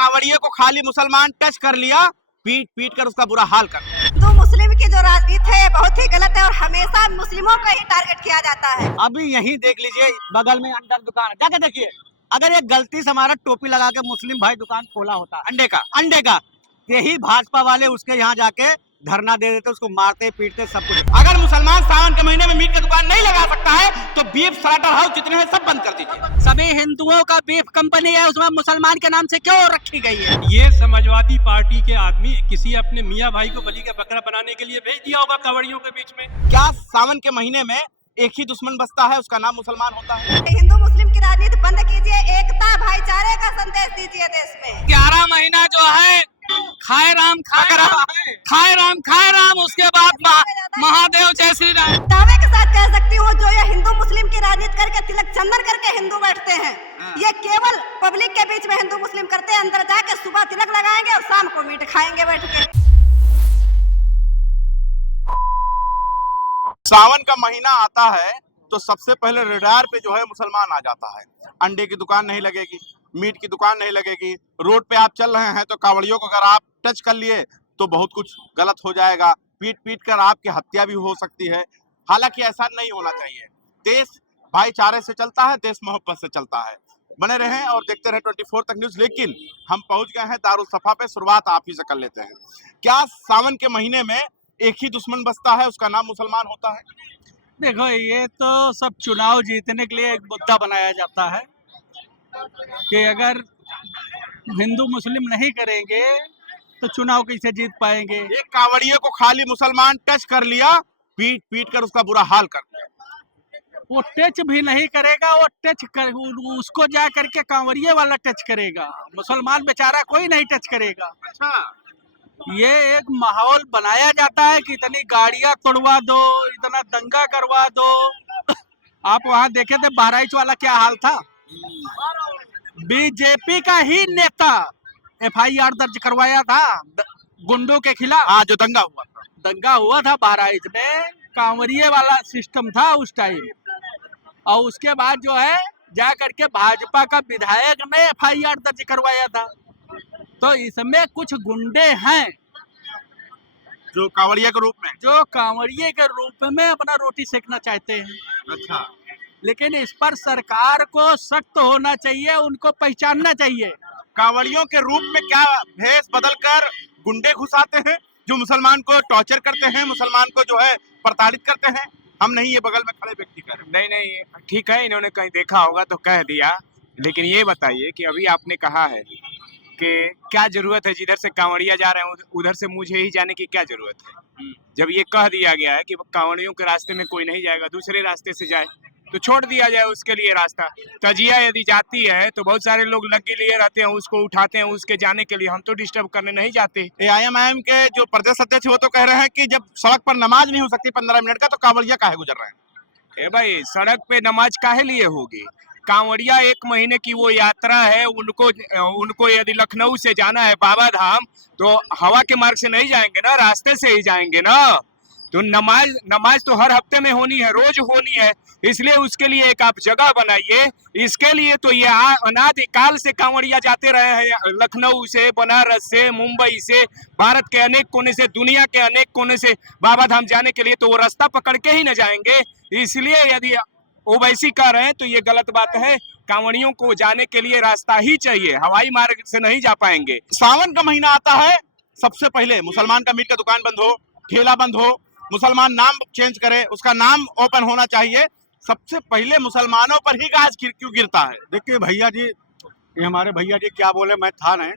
कावड़िए को खाली मुसलमान टच कर लिया, पीट पीट कर उसका बुरा हाल कर दिया। तो मुस्लिम की जो राजनीति है बहुत ही गलत है और हमेशा मुस्लिमों का ही टारगेट किया जाता है। अभी यहीं देख लीजिए, बगल में अंडर दुकान है, जाके देखिए। अगर ये गलती से हमारा टोपी लगा के मुस्लिम भाई दुकान खोला होता अंडे का, यही भाजपा वाले उसके यहाँ जाके धरना दे देते, उसको मारते पीटते सब कुछ। अगर मुसलमान सावन के महीने में मीट की दुकान नहीं लगा सकता है तो बीफ स्लाटर हाउस जितने हैं सब बंद कर दीजिए। सभी हिंदुओं का बीफ कंपनी है, उसमें मुसलमान के नाम से क्यों रखी गई है? ये समाजवादी पार्टी के आदमी किसी अपने मियाँ भाई को बलि का बकरा बनाने के लिए भेज दिया होगा कावड़ियों के बीच में। क्या सावन के महीने में एक ही दुश्मन बसता है, उसका नाम मुसलमान होता है? हिंदू मुस्लिम की राजनीति बंद कीजिए, एकता भाईचारे का संदेश दीजिए देश में। 11 महीना जो है खाए राम खाए राम, उसके बाद महादेव जय श्री राम। दावे के साथ कह सकती हूँ जो ये हिंदू मुस्लिम की राजनीति करके तिलक चंदन करके हिंदू बैठते हैं, ये केवल पब्लिक के बीच में हिंदू मुस्लिम करते हैं। अंदर जाके सुबह तिलक लगाएंगे और शाम को मीट खाएंगे बैठ के। सावन का महीना आता है तो सबसे पहले रडार पे जो है मुसलमान आ जाता है। अंडे की दुकान नहीं लगेगी, मीट की दुकान नहीं लगेगी, रोड पे आप चल रहे हैं तो कावड़ियों को अगर आप टच कर लिए तो बहुत कुछ गलत हो जाएगा, पीट पीट कर आपकी हत्या भी हो सकती है। हालांकि ऐसा नहीं होना चाहिए। देश भाईचारे से चलता है, देश मोहब्बत से चलता है। बने रहें और देखते रहे 24 तक न्यूज। लेकिन हम पहुंच गए हैं दारुल सफा पे, शुरुआत आप ही से कर लेते हैं। क्या सावन के महीने में एक ही दुश्मन बसता है, उसका नाम मुसलमान होता है? देखो, ये तो सब चुनाव जीतने के लिए एक मुद्दा बनाया जाता है कि अगर हिंदू मुस्लिम नहीं करेंगे तो चुनाव कैसे जीत पाएंगे। एक कावड़िए को खाली मुसलमान टच कर लिया, पीट पीट कर उसका बुरा हाल कर दिया। वो टच भी नहीं करेगा, वो उसको जा करके कांवरिये वाला टच करेगा, मुसलमान बेचारा कोई नहीं टच करेगा। अच्छा, ये एक माहौल बनाया जाता है कि इतनी गाड़ियां तोड़वा दो, इतना दंगा करवा दो। आप वहां देखे थे बहराइच वाला क्या हाल था। बीजेपी का ही नेता FIR दर्ज करवाया था गुंडों के खिलाफ। हाँ, जो दंगा हुआ था बहराइच में, कांवरिये वाला सिस्टम था उस टाइम। और उसके बाद जो है जा करके भाजपा का विधायक ने FIR दर्ज करवाया था। तो इसमें कुछ गुंडे हैं जो कावड़िया के रूप में अपना रोटी सेकना चाहते हैं। अच्छा, लेकिन इस पर सरकार को सख्त होना चाहिए, उनको पहचानना चाहिए। कावड़ियों के रूप में क्या भेष बदलकर गुंडे घुसाते हैं जो मुसलमान को टॉर्चर करते हैं, मुसलमान को जो है प्रताड़ित करते हैं। हम नहीं, ये बगल में खड़े व्यक्ति कह रहे हैं। नहीं, ठीक है, इन्होंने कहीं देखा होगा तो कह दिया। लेकिन ये बताइए कि अभी आपने कहा है कि क्या जरूरत है, जिधर से कांवड़िया जा रहे हैं उधर से मुझे ही जाने की क्या जरूरत है? जब ये कह दिया गया है कि कांवड़ियों के रास्ते में कोई नहीं जाएगा, दूसरे रास्ते से जाए तो छोड़ दिया जाए उसके लिए रास्ता। तजिया यदि जाती है तो बहुत सारे लोग लग्गी लिए रहते हैं, उसको उठाते हैं उसके जाने के लिए। हम तो डिस्टर्ब करने नहीं जाते। AIMIM के जो प्रदेश अध्यक्ष वो तो कह रहे हैं कि जब सड़क पर नमाज नहीं हो सकती 15 मिनट का तो कांवड़िया काहे गुजर रहे हैं? भाई, सड़क पे नमाज काहे लिए होगी? कांवड़िया 1 महीने की वो यात्रा है, उनको यदि लखनऊ से जाना है बाबा धाम तो हवा के मार्ग से नहीं जाएंगे ना, रास्ते से ही जाएंगे ना। तो नमाज तो हर हफ्ते में होनी है, रोज होनी है। इसलिए उसके लिए एक आप जगह बनाइए। इसके लिए तो ये अनादि काल से कांवड़िया जाते रहे हैं, लखनऊ से, बनारस से, मुंबई से, भारत के अनेक कोने से, दुनिया के अनेक कोने से बाबा धाम जाने के लिए तो वो रास्ता पकड़ के ही न जाएंगे। इसलिए यदि ओवैसी कह रहे हैं तो ये गलत बात है। कांवड़ियों को जाने के लिए रास्ता ही चाहिए, हवाई मार्ग से नहीं जा पाएंगे। सावन का महीना आता है, सबसे पहले मुसलमान का मीट का दुकान बंद हो, ठेला बंद हो, मुसलमान नाम चेंज करे, उसका नाम ओपन होना चाहिए। सबसे पहले मुसलमानों पर ही गाज क्यों गिरता है? देखिए भैया जी, ये हमारे भैया जी क्या बोले, मैं था नहीं।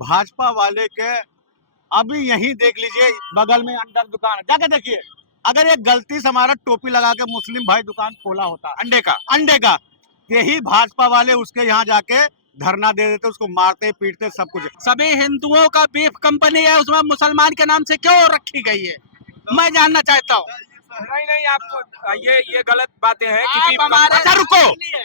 भाजपा वाले के अभी यहीं देख लीजिए, बगल में अंडर दुकान है, जाके देखिए। अगर ये गलती से हमारा टोपी लगा के मुस्लिम भाई दुकान खोला होता अंडे का, यही भाजपा वाले उसके यहाँ जाके धरना दे देते, उसको मारते पीटते सब कुछ। सभी हिंदुओं का बीफ कंपनी है, उसमें मुसलमान के नाम से क्यों रखी गई है, मैं जानना चाहता हूँ। नहीं, आपको ये गलत बातें हैं कि अच्छा रुको,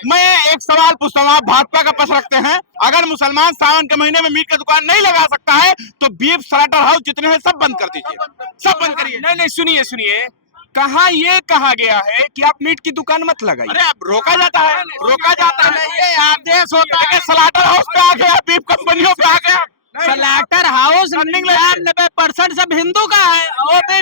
मैं एक सवाल पूछता हूँ। आप भाजपा का पक्ष रखते हैं, अगर मुसलमान सावन के महीने में मीट की दुकान नहीं लगा सकता है तो बीफ स्लाटर हाउस जितने हैं सब बंद कर दीजिए, सब बंद करिए। नहीं, सुनिए, कहाँ ये कहा गया है कि आप मीट की दुकान मत लगाइए? अरे अब रोका जाता है, ये आदेश होता है। स्लाटर हाउस पे आ गया, बीफ कंपनियों पे आ गया, मुसलमान सब हिंदू का है, वो भी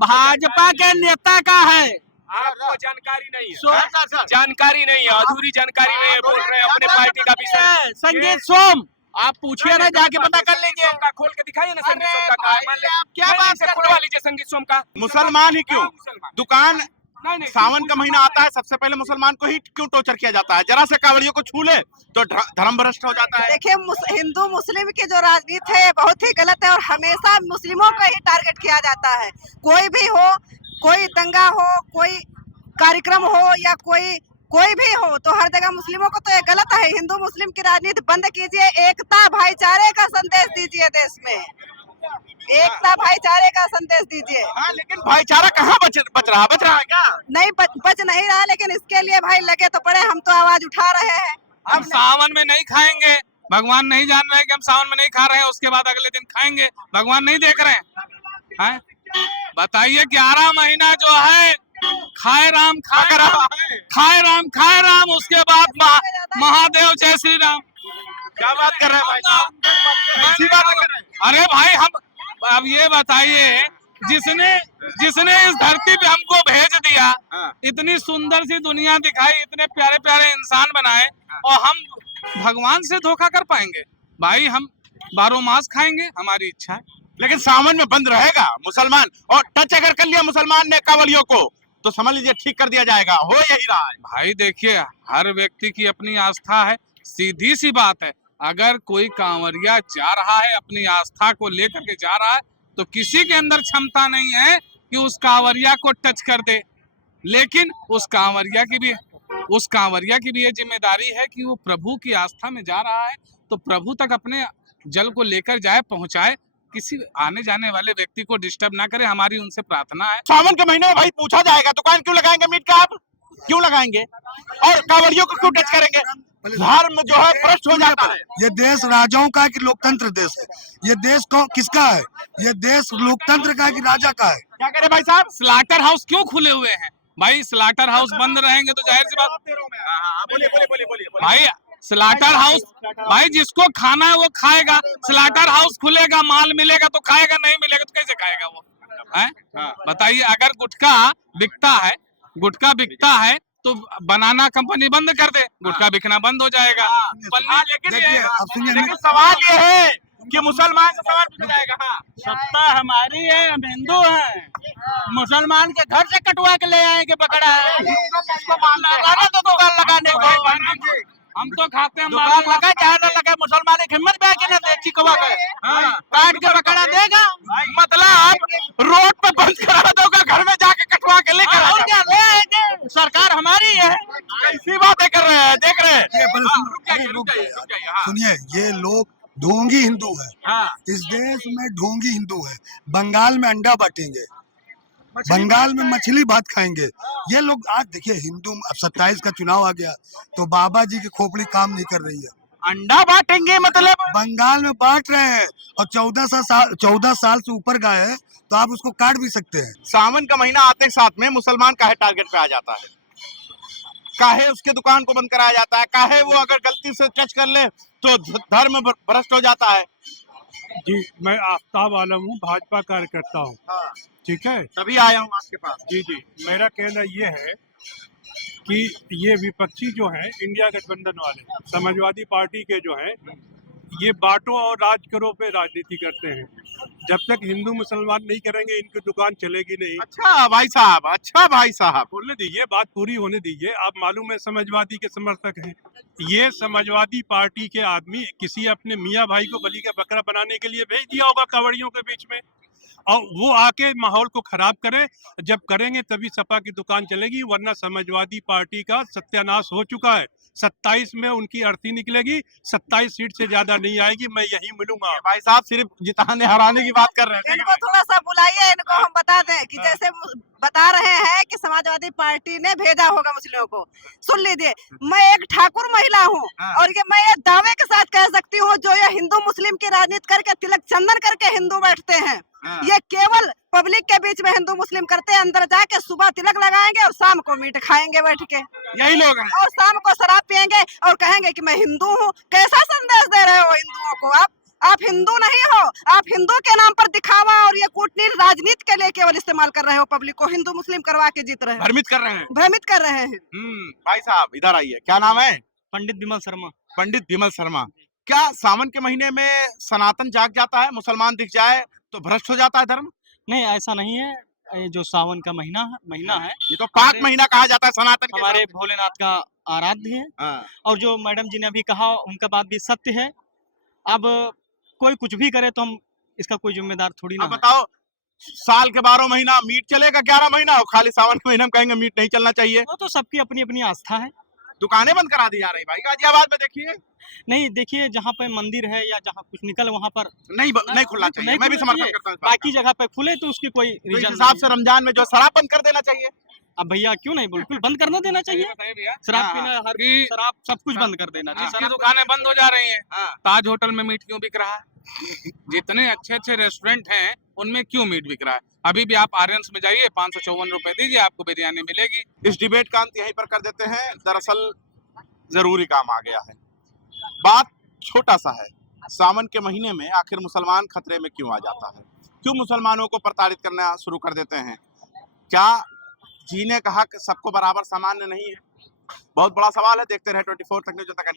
भाजपा के नेता का है। आपको जानकारी नहीं है, सर, जानकारी नहीं है, अधूरी जानकारी में बोल रहे हैं अपने पार्टी का विषय। संगीत सोम आप पूछिए ना, जाके पता कर लीजिए। सोम का खोल के दिखाइए ना, संगीत सोम का कहाँ है? मान ले- आप क्या नहीं, बात इसे कर खुलवा रहे हैं? लीजिए संगीत सोम का। मुसलमान ही क्यों, मुसलमान। दुकान नहीं, सावन का महीना आता है, सबसे पहले मुसलमान को ही क्यों टॉर्चर किया जाता है? जरा से कांवड़ियों को छू ले तो धर्म भ्रष्ट हो जाता है। देखिए हिंदू मुस्लिम की जो राजनीति है बहुत ही गलत है और हमेशा मुस्लिमों को ही टारगेट किया जाता है। कोई भी हो, कोई दंगा हो, कोई कार्यक्रम हो या कोई भी हो, तो हर जगह मुस्लिमों को तो ये गलत है। हिंदू मुस्लिम की राजनीति बंद कीजिए, एकता भाईचारे का संदेश दीजिए देश में, एकता भाईचारे का संदेश दीजिए। हाँ, लेकिन भाईचारा कहाँ बच रहा है क्या? नहीं बच नहीं रहा, लेकिन इसके लिए भाई लगे तो पड़े, हम तो आवाज उठा रहे हैं। हम सावन में नहीं खाएंगे, भगवान नहीं जान रहे कि हम सावन में नहीं खा रहे हैं, उसके बाद अगले दिन खाएंगे, भगवान नहीं देख रहे हैं? बताइए 11 महीना जो है खाए राम खाए राम, उसके बाद महादेव जय श्री राम। क्या बात कर रहे हैं भाई साहब? ऐसी बात कर रहे हैं? अरे भाई हम अब ये बताइए, जिसने इस धरती पे हमको भेज दिया, इतनी सुंदर सी दुनिया दिखाई, इतने प्यारे प्यारे इंसान बनाए, और हम भगवान से धोखा कर पाएंगे? भाई हम 12 मास खाएंगे, हमारी इच्छा है। लेकिन सावन में बंद रहेगा मुसलमान, और टच अगर कर लिया मुसलमान ने कांवड़ियों को तो समझ लीजिए ठीक कर दिया जाएगा। हो यही रहा है भाई देखिए, हर व्यक्ति की अपनी आस्था है, सीधी सी बात है। अगर कोई कांवरिया जा रहा है, अपनी आस्था को लेकर के जा रहा है, तो किसी के अंदर क्षमता नहीं है कि उस कांवरिया को टच कर दे। लेकिन उस कांवरिया की भी ये जिम्मेदारी है कि वो प्रभु की आस्था में जा रहा है, तो प्रभु तक अपने जल को लेकर जाए, पहुंचाए, किसी आने जाने वाले व्यक्ति को डिस्टर्ब ना करे, हमारी उनसे प्रार्थना है। सावन के महीने में भाई पूछा जाएगा दुकान क्यों लगाएंगे, मीट का आप क्यों लगाएंगे, और कांवड़ियों को क्यों टच करेंगे? धर्म जो है भ्रष्ट हो जाता है। ये देश राजाओं का है कि लोकतंत्र देश है? ये देश किसका है? ये देश लोकतंत्र का है कि राजा का है? क्या करे भाई साहब? स्लाटर हाउस क्यों खुले हुए हैं? भाई स्लाटर हाउस बंद रहेंगे तो जाहिर सी बात, बोलिए। भाई स्लाटर हाउस, भाई जिसको खाना है वो खाएगा। स्लाटर हाउस खुलेगा, माल मिलेगा तो खाएगा, नहीं मिलेगा तो कैसे खाएगा वो? है बताइए। अगर गुटखा बिकता है तो बनाना कंपनी बंद कर दे, गुटखा बिकना बंद हो जाएगा। लेकिन सवाल ये है कि मुसलमान का सवाल पूछा जाएगा। हाँ, सत्ता हमारी है, हम हिंदू हैं, मुसलमान के घर से कटवा के ले आएंगे पकड़ा है, तो दुकान लगाने को हम तो खाते हैं, दुकान लगा चाहे न लगा, मुसलमान की हिम्मत भी ना देची कवा के काट के पकड़ा देगा। मतलब रोड पे बंद करा दोगा, घर में जाके कटवा के लेकर और क्या ले आएंगे, सरकार हमारी है। ऐसी बातें कर रहे हैं, देख रहे हैं। सुनिए, ये लोग ढोंगी हिंदू है। इस देश में ढोंगी हिंदू है। बंगाल में अंडा बांटेंगे, बंगाल में मछली भात खाएंगे। ये लोग आज देखिए, हिंदू 27 का चुनाव आ गया तो बाबा जी की खोपड़ी काम नहीं कर रही है। अंडा बांटेंगे मतलब बंगाल में बांट रहे हैं, और 14 साल से ऊपर का है तो आप उसको काट भी सकते हैं। सावन का महीना आते के साथ में मुसलमान काहे टारगेट पे आ जाता है, काहे उसके दुकान को बंद कराया जाता है, काहे वो अगर गलती से टच कर ले तो धर्म भ्रष्ट हो जाता है। जी, मैं आफ्ताब आलम हूँ, भाजपा कार्यकर्ता हूँ। ठीक है, तभी आया हूँ आपके पास। जी, मेरा कहना ये है कि ये विपक्षी जो है, इंडिया गठबंधन वाले, समाजवादी पार्टी के जो है, ये बांटो और राज करो पे राजनीति करते हैं। जब तक हिंदू मुसलमान नहीं करेंगे, इनकी दुकान चलेगी नहीं। अच्छा भाई साहब, बोलने दीजिए, बात पूरी होने दीजिए। आप मालूम है समाजवादी के समर्थक हैं, ये समाजवादी पार्टी के आदमी किसी अपने मियाँ भाई को बलि का बकरा बनाने के लिए भेज दिया होगा कांवड़ियों के बीच में, और वो आके माहौल को खराब करे। जब करेंगे तभी सपा की दुकान चलेगी, वरना समाजवादी पार्टी का सत्यानाश हो चुका है। 27 में उनकी अर्थी निकलेगी, 27 सीट से ज्यादा नहीं आएगी, मैं यही मिलूंगा। भाई साहब सिर्फ जिताने हराने की बात कर रहे हैं। इनको थोड़ा सा बुलाइए, इनको हम बता दें कि जैसे बता रहे हैं कि समाजवादी पार्टी ने भेजा होगा मुस्लिमों को। सुन लीजिए, मैं एक ठाकुर महिला हूँ, और ये मैं ये दावे के साथ कह सकती हूँ, जो ये हिंदू मुस्लिम की राजनीति करके तिलक चंदन करके हिंदू बैठते हैं, ये केवल पब्लिक के बीच में हिंदू मुस्लिम करते हैं। अंदर जाके सुबह तिलक लगाएंगे और शाम को मीट खाएंगे बैठ के, यही लोग हैं। और शाम को शराब पियेंगे और कहेंगे कि मैं हिंदू हूँ। कैसा संदेश दे रहे हो हिंदुओं को आप? आप हिंदू नहीं हो, आप हिंदू के नाम पर दिखावा और ये कूटनीति राजनीति के लिए केवल इस्तेमाल कर रहे हो। पब्लिक को हिंदू मुस्लिम करवा के जीत रहे हैं, भ्रमित कर रहे हैं। भ्रमित कर रहे हैं। भाई साहब इधर आइए, क्या नाम है? पंडित विमल शर्मा। पंडित विमल शर्मा। क्या सावन के महीने में सनातन जाग जाता है, मुसलमान दिख जाए तो भ्रष्ट हो जाता है धर्म? नहीं, ऐसा नहीं है। ये जो सावन का महीना है ये तो पाक महीना कहा जाता है सनातन के हमारे भोलेनाथ का आराध्य है। हाँ। और जो मैडम जी ने अभी कहा उनका बात भी सत्य है। अब कोई कुछ भी करे तो हम इसका कोई जिम्मेदार थोड़ी ना अब है। बताओ, साल के 12 महीना मीट चलेगा, 11 महीना और खाली सावन के महीने में कहेंगे मीट नहीं चलना चाहिए। वो तो सबकी अपनी अपनी आस्था है। दुकानें बंद करा दी जा रही भाई, गाजियाबाद में देखिए। नहीं, देखिए जहाँ पे मंदिर है या जहाँ कुछ निकल वहाँ पर नहीं खुलना चाहिए, मैं भी खुलना समर्थन चाहिए। करता हूँ इस बात बाकी जगह पे खुले तो उसकी कोई का। तो इस रीजन हिसाब से रमजान में जो शराब बंद कर देना चाहिए। अब भैया क्यों नहीं, बिल्कुल बंद करना देना चाहिए। बताइए भैया शराब हाँ, पीना, हर कि- शराब सब कुछ बंद कर देना चाहिए। जिसकी दुकानें बंद हो जा रही हैं, हाँ। ताज होटल में मीट क्यों बिक रहा है? जितने अच्छे अच्छे रेस्टोरेंट हैं उनमें क्यों मीट बिक रहा है? अभी भी आप आर्यंस में जाइए, 554 रुपए दीजिए, आपको बिरयानी मिलेगी। इस डिबेट का अंत यहीं पर कर देते हैं। दरअसल जरूरी काम आ गया है। बात छोटा सा है, सावन के महीने में आखिर मुसलमान खतरे में क्यों आ जाता है? क्यों मुसलमानों को प्रताड़ित करना शुरू कर देते हैं? क्या जीने का हक सबको बराबर सामान्य नहीं है? बहुत बड़ा सवाल है। देखते रहे 24 तक न्यूज़ के साथ।